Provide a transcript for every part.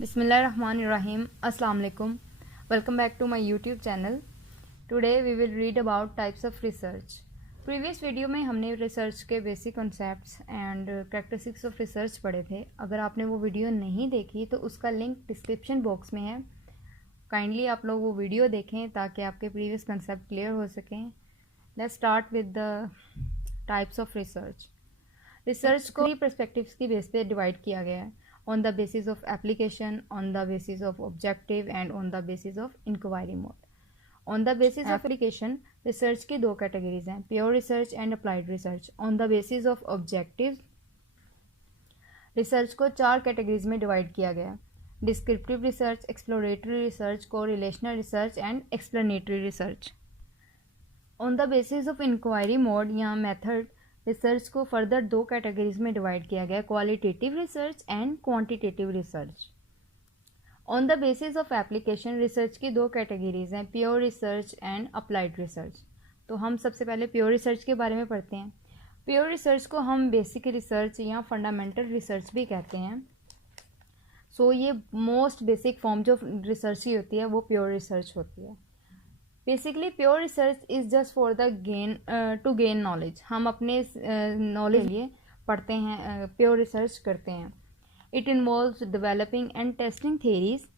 Bismillahirrahmanirrahim. Assalamu alaikum. Welcome back to my YouTube channel. Today we will read about types of research. Previous video में हमने research के basic concepts and characteristics of research पढ़े थे. अगर आपने वो video नहीं देखी तो उसका लिंक डिस्क्रिप्शन बॉक्स में है. काइंडली आप लोग वो वीडियो देखें ताकि आपके प्रीवियस कॉन्सेप्ट क्लियर हो सकें. Let's start with the types of research. Research को 3 पर्सपेक्टिव्स की बेस पे डिवाइड किया गया है. On the basis of application, on the basis of objective and on the basis of inquiry mode. On the basis of application, research की 2 categories हैं, pure research and applied research. On the basis of objective, research को 4 categories में divide किया गया है. Descriptive research, exploratory research, correlational research and explanatory research. On the basis of inquiry mode या method, research को further 2 categories में divide किया गया, qualitative research and quantitative research. On the basis of application, research की 2 categories हैं, pure research and applied research. तो हम सबसे पहले प्योर रिसर्च के बारे में पढ़ते हैं. प्योर रिसर्च को हम बेसिक रिसर्च या फंडामेंटल रिसर्च भी कहते हैं. सो ये मोस्ट बेसिक फॉर्म जो रिसर्च की होती है वो प्योर रिसर्च होती है. Basically pure research is just for the two gain knowledge. हम अपने नॉलेज के लिए पढ़ते हैं, प्योर रिसर्च करते हैं. It involves developing and testing theories,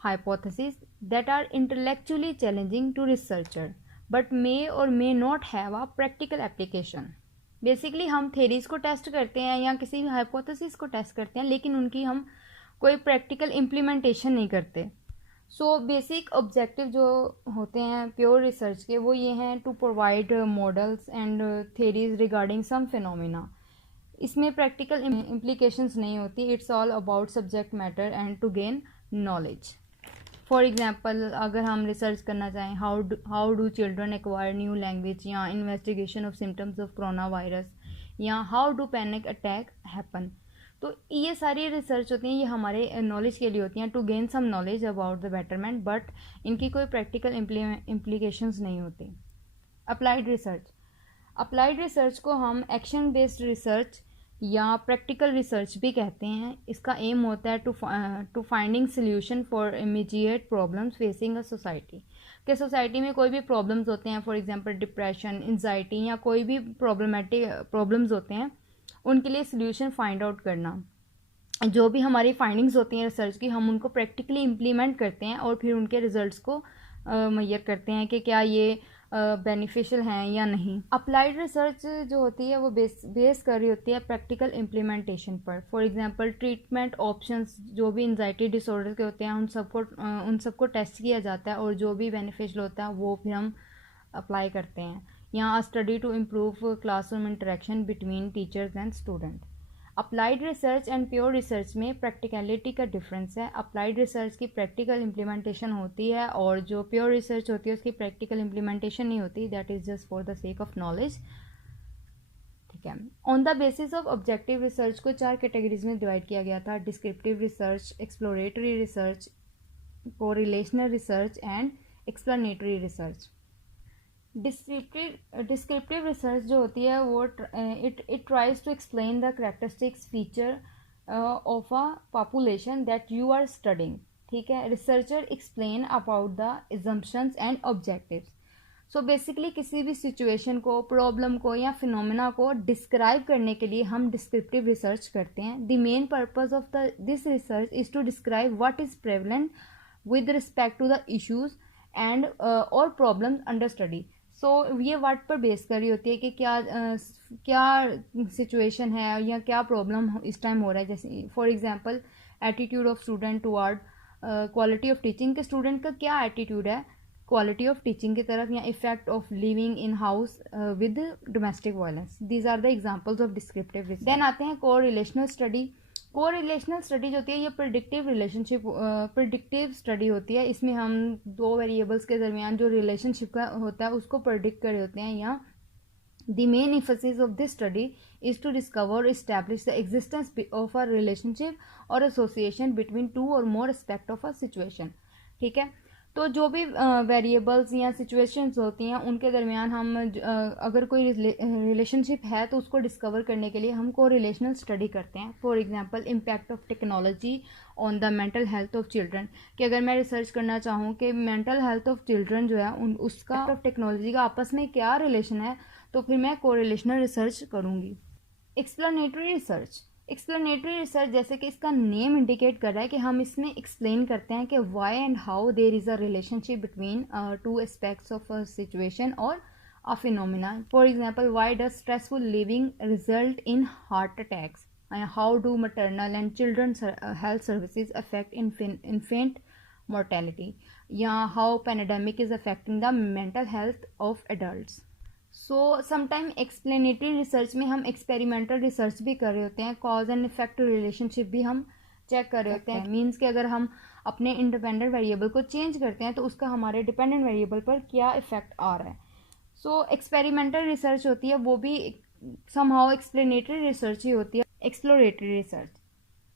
hypothesis that are intellectually challenging to researcher but may or may not have a practical application. Basically हम theories को टेस्ट करते हैं या किसी भी हाइपोथेसिस को टेस्ट करते हैं, लेकिन उनकी हम कोई प्रैक्टिकल इम्प्लीमेंटेशन नहीं करते. सो बेसिक ऑब्जेक्टिव जो होते हैं प्योर रिसर्च के वो ये हैं, to provide models and theories regarding some phenomena. इसमें प्रैक्टिकल इम्प्लीकेशंस नहीं होती. It's all about subject matter and to gain knowledge. For example अगर हम रिसर्च करना चाहें, how do children acquire new language, या investigation of symptoms of corona virus, या how do panic attack happen. तो ये सारी रिसर्च होती हैं, ये हमारे नॉलेज के लिए होती हैं, to gain some knowledge about the betterment, but इनकी कोई प्रैक्टिकल इम्प्लीकेशंस नहीं होती. Applied research. अप्लाइड रिसर्च को हम एक्शन बेस्ड रिसर्च या प्रैक्टिकल रिसर्च भी कहते हैं. इसका एम होता है to finding solution for immediate problems facing a society. कि सोसाइटी में कोई भी प्रॉब्लम्स होते हैं, फॉर एग्जांपल डिप्रेशन, एंजाइटी या कोई भी प्रॉब्लम्स होते हैं, उनके लिए सोल्यूशन फाइंड आउट करना. जो भी हमारी फाइंडिंग्स होती हैं रिसर्च की, हम उनको प्रैक्टिकली इम्प्लीमेंट करते हैं और फिर उनके रिजल्ट्स को मेजर करते हैं कि क्या ये बेनिफिशियल हैं या नहीं. अप्लाइड रिसर्च जो होती है वो बेस कर रही होती है प्रैक्टिकल इम्प्लीमेंटेशन पर. फॉर एग्जांपल ट्रीटमेंट ऑप्शंस जो भी एंजाइटी डिसऑर्डर के होते हैं उन सबको टेस्ट किया जाता है और जो भी बेनिफिशियल होता है वो फिर हम अप्लाई करते हैं. यहाँ study to improve classroom interaction between teachers and student. Applied research and pure research में प्रैक्टिकलिटी का डिफरेंस है. अप्लाइड रिसर्च की प्रैक्टिकल इम्प्लीमेंटेशन होती है और जो प्योर रिसर्च होती है उसकी प्रैक्टिकल इम्प्लीमेंटेशन नहीं होती. That is just for the sake of knowledge. ठीक है. On the basis of objective research को 4 कैटेगरीज में डिवाइड किया गया था, descriptive research, exploratory research, correlational research and explanatory research. Descriptive research जो होती है वो it tries to explain the characteristics feature of a population that you are studying. ठीक है. Researcher explain about the assumptions and objectives. So basically किसी भी situation को, problem को या फिनोमेना को डिस्क्राइब करने के लिए हम डिस्क्रिप्टिव रिसर्च करते हैं. The main purpose of this research is to describe what is prevalent with respect to the issues and और प्रॉब्लम अंडर स्टडी. सो ये वर्ड पर बेस कर रही होती है कि क्या सिचुएशन है या क्या प्रॉब्लम इस टाइम हो रहा है. जैसे for example attitude of student toward quality of teaching, के स्टूडेंट का क्या एटीट्यूड है क्वालिटी ऑफ टीचिंग की तरफ, या effect of living in house with domestic violence. These are the examples of descriptive research. Then आते हैं कोरिलेशनल स्टडी. कोरिलेशनल स्टडी जो होती है ये प्रिडिक्टिव स्टडी होती है. इसमें हम 2 वेरिएबल्स के दरमियान जो रिलेशनशिप का होता है उसको प्रिडिक्ट कर रहे होते हैं. या the main emphasis of this study is to discover or establish the existence of a relationship or association between 2 or more aspect of a situation. ठीक है. तो जो भी वेरिएबल्स या सिचुएशंस होती हैं उनके दरमियान हम अगर कोई रिलेशनशिप है तो उसको डिस्कवर करने के लिए हम कोरिलेशनल स्टडी करते हैं. For example impact of technology on the mental health of children, कि अगर मैं रिसर्च करना चाहूँ कि मेंटल हेल्थ ऑफ चिल्ड्रन जो है उसका टेक्नोलॉजी का आपस में क्या रिलेशन है, तो फिर मैं कोरिलेशनल रिसर्च करूँगी। एक्सप्लेनेटरी रिसर्च, एक्सप्लेनेटरी रिसर्च जैसे कि इसका नेम इंडिकेट कर रहा है कि हम इसमें एक्सप्लेन करते हैं कि why and how there is a relationship between two aspects of a situation or a phenomena. For example, why does stressful living result in heart attacks, how do maternal and children's health services affect infant mortality, या how pandemic is affecting the mental health of adults. So sometime explanatory research में हम experimental research भी कर रहे होते हैं, cause and effect relationship भी हम चेक कर रहे होते हैं। मीन्स कि अगर हम अपने इंडिपेंडेंट वेरिएबल को चेंज करते हैं तो उसका हमारे डिपेंडेंट वेरिएबल पर क्या इफेक्ट आ रहा है। सो एक्सपेरिमेंटल रिसर्च होती है वो भी समहाउ एक्सप्लेनेटरी रिसर्च ही होती है। एक्सप्लोरेटरी रिसर्च,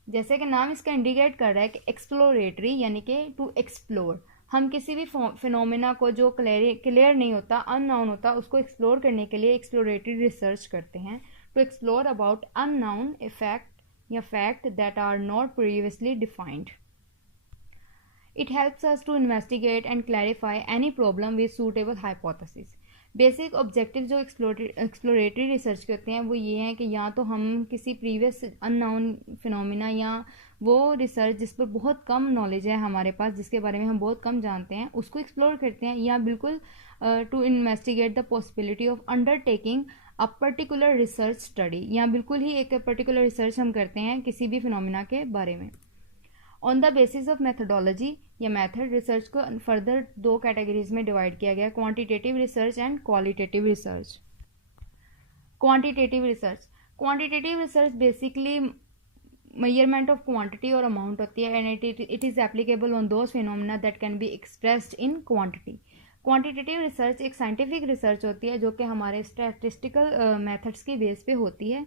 जैसे कि नाम इसका इंडिकेट कर रहा है कि एक्सप्लोरेटरी यानी कि टू एक्सप्लोर, हम किसी भी फिनोमेना को जो क्लियर नहीं होता, अननोन होता, उसको एक्सप्लोर करने के लिए एक्सप्लोरेटरी रिसर्च करते हैं। To explore about unknown effect या fact that are not previously defined. It helps us to investigate and clarify any problem with suitable hypothesis. Basic objective जो एक्सप्लोरेटरी रिसर्च के होते हैं वो ये हैं कि या तो हम किसी प्रीवियस अननोन फिनोमिना या वो रिसर्च जिस पर बहुत कम नॉलेज है हमारे पास, जिसके बारे में हम बहुत कम जानते हैं, उसको एक्सप्लोर करते हैं, या बिल्कुल to investigate the possibility of undertaking a particular research study, या बिल्कुल ही एक पर्टिकुलर रिसर्च हम करते हैं किसी भी फिनोमिना के बारे में। On the basis of methodology या मैथड, रिसर्च को फर्दर दो कैटेगरीज में डिवाइड किया गया, quantitative research and qualitative research. Quantitative research, quantitative research basically measurement of quantity और अमाउंट होती है, and it is applicable on those phenomena that can be expressed in quantity. Quantitative research एक scientific research होती है जो कि हमारे statistical methods की बेस पे होती है।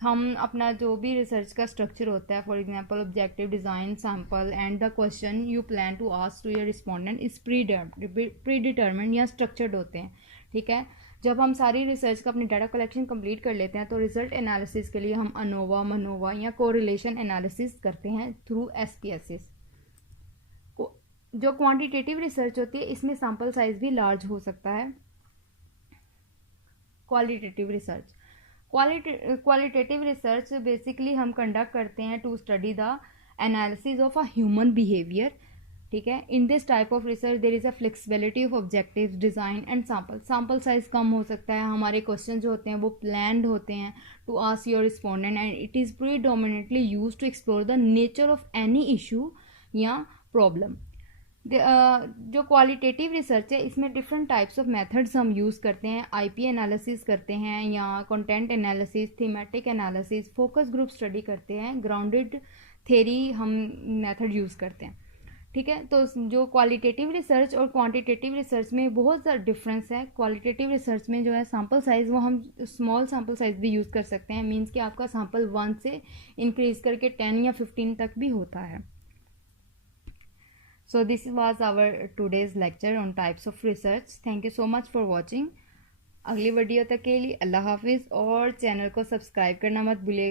हम अपना जो भी रिसर्च का स्ट्रक्चर होता है, for example objective, design, sample and the question you plan to ask to your respondent is predetermined या स्ट्रक्चर्ड होते हैं। ठीक है, जब हम सारी रिसर्च का अपनी डाटा कलेक्शन कंप्लीट कर लेते हैं तो रिजल्ट एनालिसिस के लिए हम अनोवा, मनोवा या कोरिलेशन एनालिसिस करते हैं थ्रू SPSS। जो क्वांटिटेटिव रिसर्च होती है इसमें सैम्पल साइज भी लार्ज हो सकता है। Qualitative research, qualitative research basically हम कंडक्ट करते हैं to study the analysis of a human behaviour. ठीक है, in this type of research there is a flexibility of objective, design and sample size कम हो सकता है, हमारे क्वेश्चन जो होते हैं वो प्लान्ड होते हैं to ask your respondent, and it is predominantly use to explore the nature of any issue या प्रॉब्लम। जो क्वालिटेटिव रिसर्च है इसमें डिफरेंट टाइप्स ऑफ मेथड्स हम यूज़ करते हैं, IP एनालिसिस करते हैं, या content analysis, thematic analysis, focus group study करते हैं, ग्राउंडेड थ्योरी हम मेथड यूज़ करते हैं। ठीक है, तो जो क्वालिटेटिव रिसर्च और क्वांटिटेटिव रिसर्च में बहुत ज़्यादा डिफरेंस है। क्वालिटेटिव रिसर्च में जो है सैम्पल साइज़ वो हम स्मॉल सैम्पल साइज़ भी यूज़ कर सकते हैं, मीन्स कि आपका सैम्पल 1 से इंक्रीज करके 10 या 15 तक भी होता है। So this was our today's lecture on types of research. Thank you so much for watching. अगली वीडियो तक के लिए अल्लाह हाफिज़, और चैनल को सब्सक्राइब करना मत भूलिएगा।